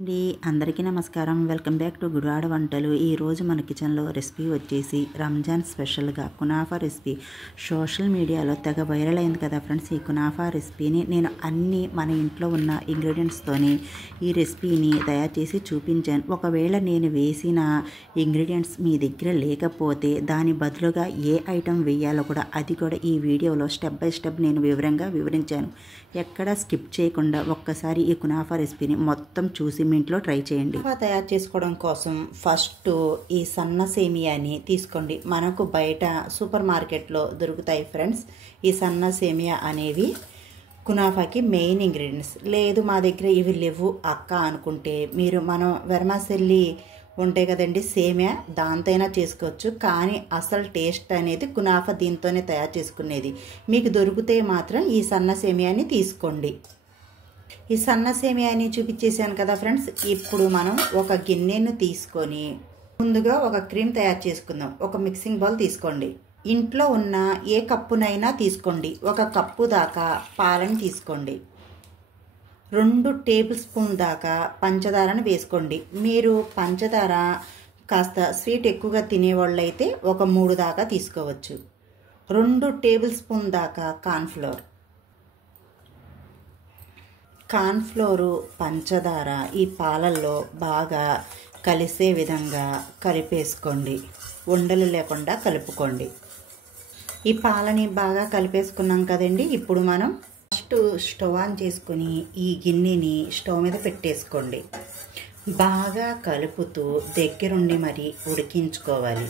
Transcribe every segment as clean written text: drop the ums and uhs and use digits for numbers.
అండి అందరికీ నమస్కారం. వెల్కమ్ బ్యాక్ టు గుడివాడ వంటలు. ఈరోజు మన కిచెన్లో రెసిపీ వచ్చేసి రంజాన్ స్పెషల్గా కునాఫా రెసిపీ. సోషల్ మీడియాలో తెగ వైరల్ అయింది కదా ఫ్రెండ్స్. ఈ కునాఫా రెసిపీని నేను అన్ని మన ఇంట్లో ఉన్న ఇంగ్రీడియంట్స్తోని ఈ రెసిపీని తయారు చేసి చూపించాను. ఒకవేళ నేను వేసిన ఇంగ్రీడియంట్స్ మీ దగ్గర లేకపోతే దాని బదులుగా ఏ ఐటెం వేయాలో కూడా అది కూడా ఈ వీడియోలో స్టెప్ బై స్టెప్ నేను వివరంగా వివరించాను. ఎక్కడ స్కిప్ చేయకుండా ఒక్కసారి ఈ కునాఫా రెసిపీని మొత్తం చూసి మీ ఇంట్లో ట్రై చేయండి. కునాఫా తయారు చేసుకోవడం కోసం ఫస్ట్ ఈ సన్న సేమియాని తీసుకోండి. మనకు బయట సూపర్ మార్కెట్లో దొరుకుతాయి ఫ్రెండ్స్. ఈ సన్న సేమియా అనేవి కునాఫాకి మెయిన్ ఇంగ్రీడియంట్స్. లేదు మా దగ్గర ఇవి లేవు అక్క అనుకుంటే మీరు మనం వెర్మాసెల్లి ఉంటాయి కదండి సేమియా, దాంతైనా చేసుకోవచ్చు. కానీ అసలు టేస్ట్ అనేది కునాఫా దీంతోనే తయారు చేసుకునేది. మీకు దొరికితే మాత్రం ఈ సన్న సేమియాని తీసుకోండి. ఈ సన్న సేమియాని చూపించేసాను కదా ఫ్రెండ్స్. ఇప్పుడు మనం ఒక గిన్నెను తీసుకొని ముందుగా ఒక క్రీమ్ తయారు చేసుకుందాం. ఒక మిక్సింగ్ బౌల్ తీసుకోండి. ఇంట్లో ఉన్న ఏ కప్పునైనా తీసుకోండి. ఒక కప్పు దాకా పాలను తీసుకోండి. 2 టేబుల్ స్పూన్ దాకా పంచదారను వేసుకోండి. మీరు పంచదార కాస్త స్వీట్ ఎక్కువగా తినేవాళ్ళు అయితే ఒక 3 దాకా తీసుకోవచ్చు. 2 టేబుల్ స్పూన్ దాకా కార్న్ఫ్లోరు పంచదార ఈ పాలల్లో బాగా కలిసే విధంగా కలిపేసుకోండి. ఉండలు లేకుండా కలుపుకోండి. ఈ పాలని బాగా కలిపేసుకున్నాం కదండి. ఇప్పుడు మనం ఫస్ట్ స్టవ్ ఆన్ చేసుకుని ఈ గిన్నెని స్టవ్ మీద పెట్టేసుకోండి. బాగా కలుపుతూ దగ్గరుండి మరి ఉడికించుకోవాలి.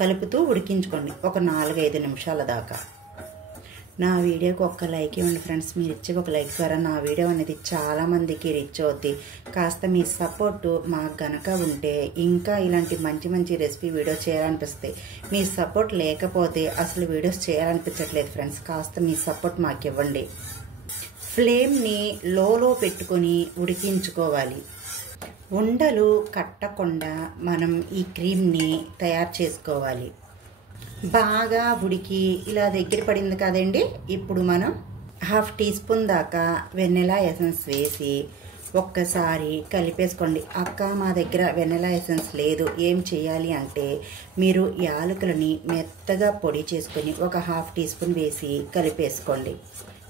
కలుపుతూ ఉడికించుకోండి ఒక 4-5 నిమిషాల దాకా. నా వీడియోకి ఒక్క లైక్ ఇవ్వండి ఫ్రెండ్స్. మీరు ఇచ్చే ఒక లైక్ ద్వారా నా వీడియో అనేది చాలామందికి రీచ్ అవుతుంది. కాస్త మీ సపోర్టు మాకు గనక ఉంటే ఇంకా ఇలాంటి మంచి మంచి రెసిపీ వీడియో చేయాలనిపిస్తాయి. మీ సపోర్ట్ లేకపోతే అసలు వీడియోస్ చేయాలనిపించట్లేదు ఫ్రెండ్స్. కాస్త మీ సపోర్ట్ మాకు ఇవ్వండి. ఫ్లేమ్ని లోలో పెట్టుకొని ఉడికించుకోవాలి. ఉండలు కట్టకుండా మనం ఈ క్రీమ్ని తయారు చేసుకోవాలి. బాగా ఉడికి ఇలా దగ్గర పడింది కదండి. ఇప్పుడు మనం 1/2 టీ స్పూన్ దాకా వెనిలా ఎసెన్స్ వేసి ఒక్కసారి కలిపేసుకోండి. అక్క మా దగ్గర వెనిలా ఎసెన్స్ లేదు, ఏం చేయాలి అంటే మీరు యాలకులని మెత్తగా పొడి చేసుకొని ఒక 1/2 టీ స్పూన్ వేసి కలిపేసుకోండి.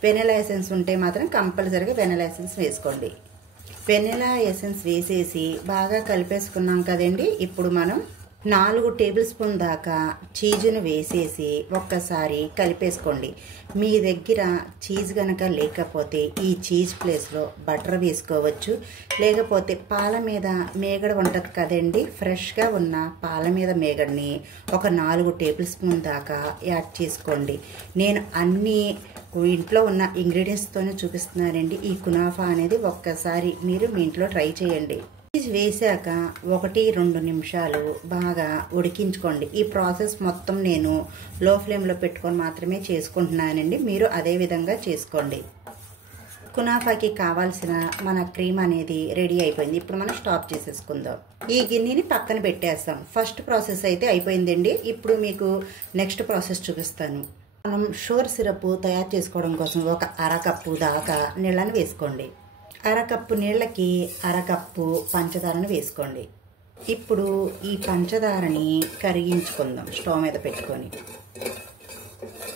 వెనిలా ఎసెన్స్ ఉంటే మాత్రం కంపల్సరీగా వెనిలా ఎసెన్స్ వేసుకోండి. వెనిలా ఎసెన్స్ వేసేసి బాగా కలిపేసుకున్నాం కదండి. ఇప్పుడు మనం 4 టేబుల్ స్పూన్ దాకా చీజును వేసేసి ఒక్కసారి కలిపేసుకోండి. మీ దగ్గర చీజ్ కనుక లేకపోతే ఈ చీజ్ ప్లేస్లో బటర్ వేసుకోవచ్చు. లేకపోతే పాల మీద మేగడ ఉంటుంది కదండి, ఫ్రెష్గా ఉన్న పాల మీద మేగడని ఒక 4 టేబుల్ స్పూన్ దాకా యాడ్ చేసుకోండి. నేను అన్నీ ఇంట్లో ఉన్న ఇంగ్రీడియంట్స్తోనే చూపిస్తున్నానండి. ఈ కునాఫా అనేది ఒక్కసారి మీరు మీ ఇంట్లో ట్రై చేయండి. చీజ్ వేసాక 1-2 నిమిషాలు బాగా ఉడికించుకోండి. ఈ ప్రాసెస్ మొత్తం నేను లో ఫ్లేమ్లో పెట్టుకొని మాత్రమే చేసుకుంటున్నానండి. మీరు అదే విధంగా చేసుకోండి. కునాఫాకి కావాల్సిన మన క్రీమ్ అనేది రెడీ అయిపోయింది. ఇప్పుడు మనం స్టాప్ చేసేసుకుందాం. ఈ గిన్నెని పక్కన పెట్టేస్తాం. ఫస్ట్ ప్రాసెస్ అయితే అయిపోయిందండి. ఇప్పుడు మీకు నెక్స్ట్ ప్రాసెస్ చూపిస్తాను. మనం షుగర్ సిరప్ తయారు చేసుకోవడం కోసం ఒక 1/2 కప్పు దాకా నీళ్ళని వేసుకోండి. 1/2 కప్పు నీళ్ళకి 1/2 కప్పు పంచదారను వేసుకోండి. ఇప్పుడు ఈ పంచదారని కరిగించుకుందాం స్టవ్ మీద పెట్టుకొని.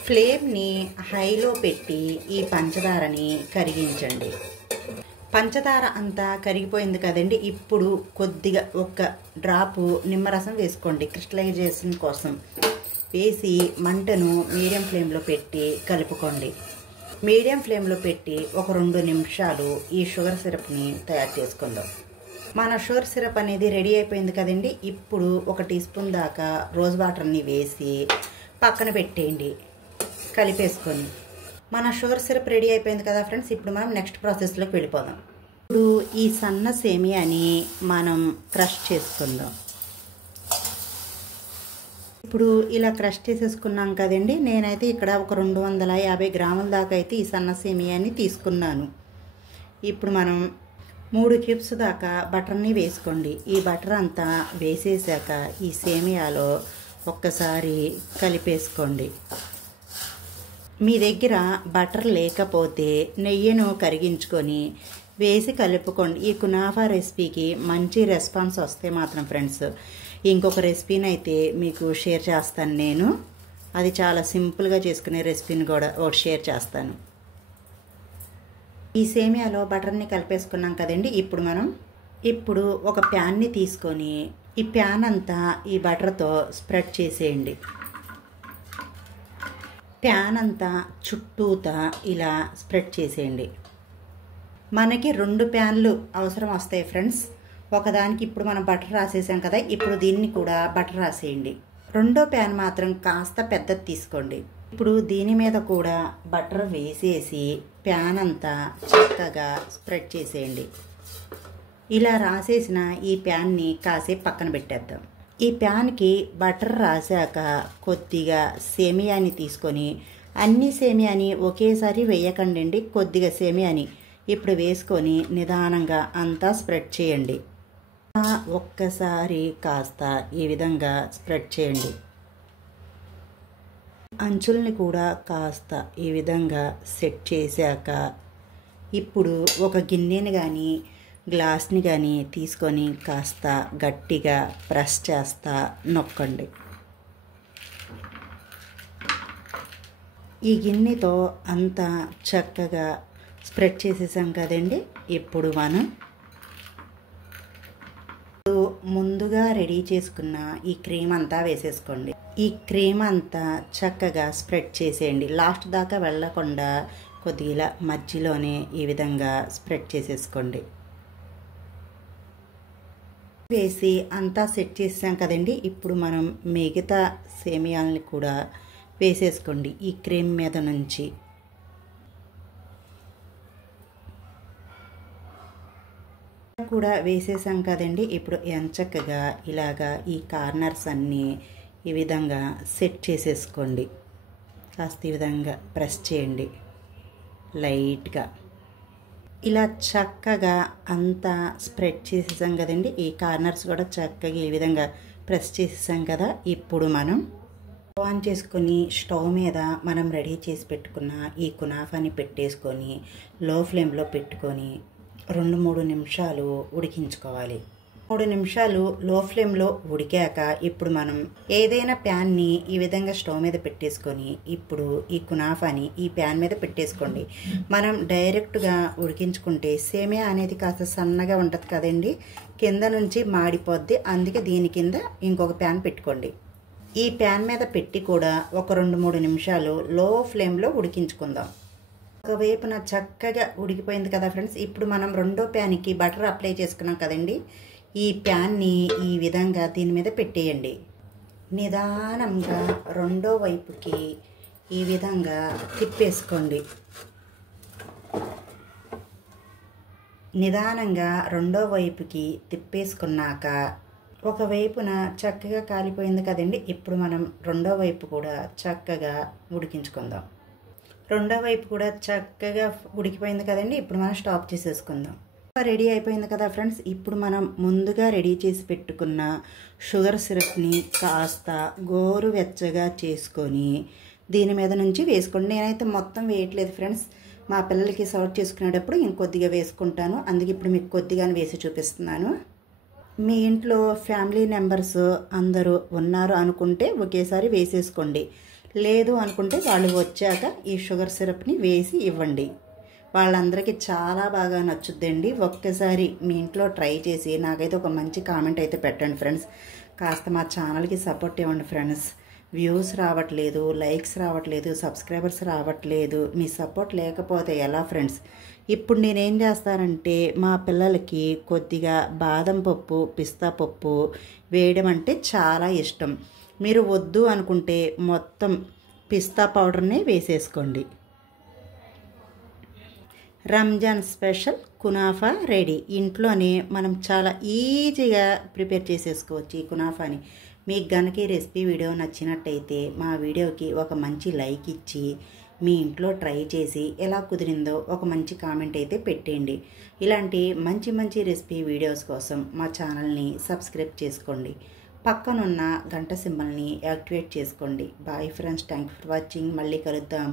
ఫ్లేమ్ని హైలో పెట్టి ఈ పంచదారని కరిగించండి. పంచదార అంతా కరిగిపోయింది కదండి. ఇప్పుడు కొద్దిగా ఒక డ్రాపు నిమ్మరసం వేసుకోండి క్రిస్టలైజేషన్ కోసం. వేసి మంటను మీడియం ఫ్లేమ్లో పెట్టి కలుపుకోండి. మీడియం ఫ్లేమ్లో పెట్టి ఒక 2 నిమిషాలు ఈ షుగర్ సిరప్ని తయారు చేసుకుందాం. మన షుగర్ సిరప్ అనేది రెడీ అయిపోయింది కదండి. ఇప్పుడు 1 టీ స్పూన్ దాకా రోజ్ వాటర్ని వేసి పక్కన పెట్టేయండి కలిపేసుకొని. మన షుగర్ సిరప్ రెడీ అయిపోయింది కదా ఫ్రెండ్స్. ఇప్పుడు మనం నెక్స్ట్ ప్రాసెస్లోకి వెళ్ళిపోదాం. ఇప్పుడు ఈ సన్న సేమియాని మనం క్రష్ చేసుకుందాం. ఇప్పుడు ఇలా క్రష్ చేసేసుకున్నాం కదండి. నేనైతే ఇక్కడ ఒక 250 గ్రాముల దాకా అయితే ఈ సన్న సేమియాని తీసుకున్నాను. ఇప్పుడు మనం 3 క్యూబ్స్ దాకా బటర్ని వేసుకోండి. ఈ బటర్ అంతా వేసేసాక ఈ సేమియాలో ఒక్కసారి కలిపేసుకోండి. మీ దగ్గర బటర్ లేకపోతే నెయ్యిను కరిగించుకొని వేసి కలుపుకోండి. ఈ కునాఫా రెసిపీకి మంచి రెస్పాన్స్ వస్తే మాత్రం ఫ్రెండ్స్ ఇంకొక రెసిపీని అయితే మీకు షేర్ చేస్తాను నేను. అది చాలా సింపుల్గా చేసుకునే రెసిపీని కూడా ఒకటి షేర్ చేస్తాను. ఈ సేమియాలో బటర్ని కలిపేసుకున్నాం కదండి. ఇప్పుడు ఒక ప్యాన్ని తీసుకొని ఈ ప్యాన్ అంతా ఈ బటర్తో స్ప్రెడ్ చేసేయండి. ప్యాన్ అంతా చుట్టూతా ఇలా స్ప్రెడ్ చేసేయండి. మనకి 2 ప్యాన్లు అవసరం వస్తాయి ఫ్రెండ్స్. ఒకదానికి ఇప్పుడు మనం బటర్ రాసేసాం కదా, ఇప్పుడు దీన్ని కూడా బటర్ రాసేయండి. రెండో ప్యాన్ మాత్రం కాస్త పెద్దది తీసుకోండి. ఇప్పుడు దీని మీద కూడా బటర్ వేసేసి ప్యాన్ అంతా చక్కగా స్ప్రెడ్ చేసేయండి. ఇలా రాసేసిన ఈ ప్యాన్ని కాసేపు పక్కన పెట్టేద్దాం. ఈ ప్యాన్కి బటర్ రాసాక కొద్దిగా సేమియాని తీసుకొని, అన్ని సేమియాని ఒకేసారి వేయకండి, కొద్దిగా సేమియాని ఇప్పుడు వేసుకొని నిదానంగా అంతా స్ప్రెడ్ చేయండి. ఒక్కసారి కాస్త ఈ విధంగా స్ప్రెడ్ చేయండి. అంచుల్ని కూడా కాస్త ఈ విధంగా సెట్ చేశాక ఇప్పుడు ఒక గిన్నెని కానీ గ్లాస్ని కానీ తీసుకొని కాస్త గట్టిగా ప్రెస్ చేస్తా నొక్కండి. ఈ గిన్నెతో అంతా చక్కగా స్ప్రెడ్ చేసేసాం కదండి. ఇప్పుడు మనం ముందుగా రెడీ చేసుకున్న ఈ క్రీమ్ అంతా వేసేసుకోండి. ఈ క్రీమ్ అంతా చక్కగా స్ప్రెడ్ చేసేయండి. లాస్ట్ దాకా వెళ్ళకుండా కొద్దిగా మధ్యలోనే ఈ విధంగా స్ప్రెడ్ చేసేసుకోండి. వేసి అంతా సెట్ చేసాం కదండి. ఇప్పుడు మనం మిగతా సేమియాలని కూడా వేసేసుకోండి ఈ క్రీమ్ మీద నుంచి. కూడా వేసేసాం కదండి. ఇప్పుడు ఎంచక్కగా ఇలాగా ఈ కార్నర్స్ అన్నీ ఈ విధంగా సెట్ చేసేసుకోండి. కాస్త ఈ విధంగా ప్రెస్ చేయండి లైట్గా. ఇలా చక్కగా అంతా స్ప్రెడ్ చేసేసాం కదండి. ఈ కార్నర్స్ కూడా చక్కగా ఈ విధంగా ప్రెస్ చేసేసాం కదా. ఇప్పుడు మనం ఆన్ చేసుకొని స్టవ్ మీద మనం రెడీ చేసి పెట్టుకున్న ఈ కునాఫాని పెట్టేసుకొని లో ఫ్లేమ్లో పెట్టుకొని 2-3 నిమిషాలు ఉడికించుకోవాలి. 3 నిమిషాలు లో ఫ్లేమ్లో ఉడికాక ఇప్పుడు మనం ఏదైనా ప్యాన్ని ఈ విధంగా స్టవ్ మీద పెట్టేసుకొని ఇప్పుడు ఈ కునాఫాని ఈ ప్యాన్ మీద పెట్టేసుకోండి. మనం డైరెక్ట్గా ఉడికించుకుంటే సేమియా అనేది కాస్త సన్నగా ఉంటుంది కదండి, కింద నుంచి మాడిపోద్ది. అందుకే దీని కింద ఇంకొక ప్యాన్ పెట్టుకోండి. ఈ ప్యాన్ మీద పెట్టి కూడా ఒక 2-3 నిమిషాలు లో ఫ్లేమ్లో ఉడికించుకుందాం. ఒకవైపున చక్కగా ఉడికిపోయింది కదా ఫ్రెండ్స్. ఇప్పుడు మనం రెండో ప్యాన్కి బటర్ అప్లై చేసుకున్నాం కదండి. ఈ ప్యాన్ని ఈ విధంగా దీని మీద పెట్టేయండి. నిదానంగా రెండో వైపుకి ఈ విధంగా తిప్పేసుకోండి. నిదానంగా రెండో వైపుకి తిప్పేసుకున్నాక ఒకవైపున చక్కగా కాలిపోయింది కదండి. ఇప్పుడు మనం రెండో వైపు కూడా చక్కగా ఉడికించుకుందాం. రెండో వైపు కూడా చక్కగా ఉడికిపోయింది కదండి. ఇప్పుడు మనం స్టాప్ చేసేసుకుందాం. రెడీ అయిపోయింది కదా ఫ్రెండ్స్. ఇప్పుడు మనం ముందుగా రెడీ చేసి పెట్టుకున్న షుగర్ సిరప్ని కాస్త గోరువెచ్చగా చేసుకొని దీని మీద నుంచి వేసుకోండి. నేనైతే మొత్తం వేయట్లేదు ఫ్రెండ్స్. మా పిల్లలకి సర్వ్ చేసుకునేటప్పుడు ఇంకొద్దిగా వేసుకుంటాను. అందుకే ఇప్పుడు మీకు కొద్దిగానే వేసి చూపిస్తున్నాను. మీ ఇంట్లో ఫ్యామిలీ మెంబర్స్ అందరూ ఉన్నారు అనుకుంటే ఒకేసారి వేసేసుకోండి. లేదు అనుకుంటే వాళ్ళు వచ్చాక ఈ షుగర్ సిరప్ని వేసి ఇవ్వండి. వాళ్ళందరికీ చాలా బాగా నచ్చుద్దండి. ఒక్కసారి మీ ఇంట్లో ట్రై చేసి నాకైతే ఒక మంచి కామెంట్ అయితే పెట్టండి ఫ్రెండ్స్. కాస్త మా ఛానల్కి సపోర్ట్ ఇవ్వండి ఫ్రెండ్స్. వ్యూస్ రావట్లేదు, లైక్స్ రావట్లేదు, సబ్స్క్రైబర్స్ రావట్లేదు. మీ సపోర్ట్ లేకపోతే ఎలా ఫ్రెండ్స్? ఇప్పుడు నేనేం చేస్తానంటే మా పిల్లలకి కొద్దిగా బాదం పప్పు, పిస్తా పప్పు వేయడం అంటే చాలా ఇష్టం. మీరు వద్దు అనుకుంటే మొత్తం పిస్తా పౌడర్ని వేసేసుకోండి. Ramzan special kunafa ready. ఇంట్లోనే మనం చాలా ఈజీగా ప్రిపేర్ చేసేసుకోవచ్చు ఈ కునాఫాని. మీకు గనక ఈ రెసిపీ వీడియో నచ్చినట్టయితే మా వీడియోకి ఒక మంచి లైక్ ఇచ్చి మీ ఇంట్లో ట్రై చేసి ఎలా కుదిరిందో ఒక మంచి కామెంట్ అయితే పెట్టేయండి. ఇలాంటి మంచి మంచి రెసిపీ వీడియోస్ కోసం మా ఛానల్ని సబ్స్క్రైబ్ చేసుకోండి. పక్కనున్న గంట సింబల్ని యాక్టివేట్ చేసుకోండి. Bye friends, thank you for watching. మళ్ళీ కలుద్దాం.